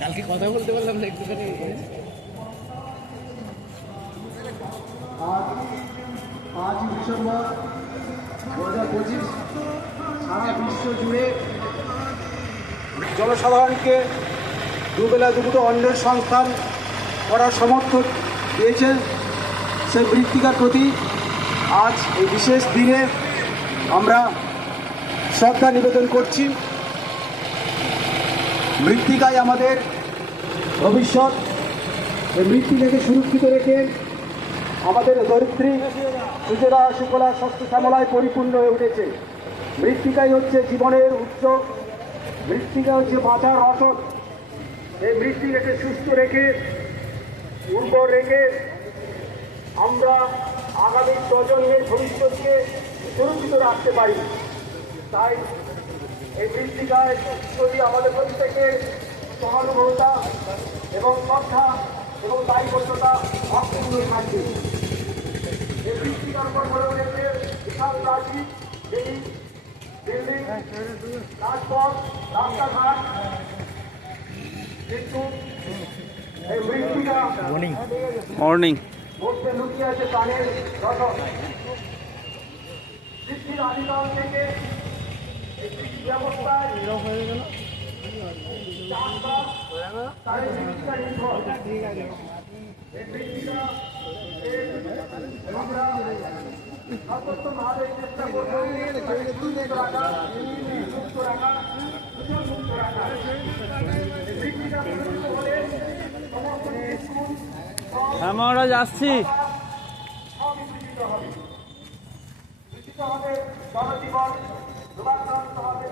কালকে কথা বলতে পারলাম না একটুখানি। পাঁচই ডিসেম্বর দু হাজার পঁচিশ সারা বিশ্ব জুড়ে জনসাধারণকে দুবেলা দুপুটো অন্নের সংস্থান করার সমর্থন দিয়েছে সেই মৃত্তিকার প্রতি। আজ এই বিশেষ দিনে আমরা শ্রদ্ধা নিবেদন করছি। মৃত্তিকায় আমাদের ভবিষ্যৎ, এই মৃত্তিকাকে সুরক্ষিত রেখে আমাদের ধরিত্রী সুজলা সুফলা শস্য শ্যামলায় পরিপূর্ণ হয়ে উঠেছে। মৃত্তিকাই হচ্ছে জীবনের উৎস। মৃত্তিকা হচ্ছে বাঁচার রসদ এই মৃত্তিকাকে সুস্থ রেখে, উর্বর রেখে আমরা আগামী প্রজন্মের ভবিষ্যৎকে সুরক্ষিত রাখতে পারি। তাই এই মৃত্তিকায় যদি আমাদের প্রত্যেকের সহানুভূতা এবং শ্রদ্ধা এবং দায়বদ্ধতা অক্ষুণ্ণ থাকবে। এই বিশাল বিল্ডিং রাজপথ রাস্তাঘাট কিন্তু এই মর্নিং মধ্যে লুকিয়ে আছে প্রাণের রসদ পৃথিবীর আদিকাল থেকে এই ব্যবস্থায় চাষবাস হ্যাঁ মহারাজ আসছি। হবে। হবে।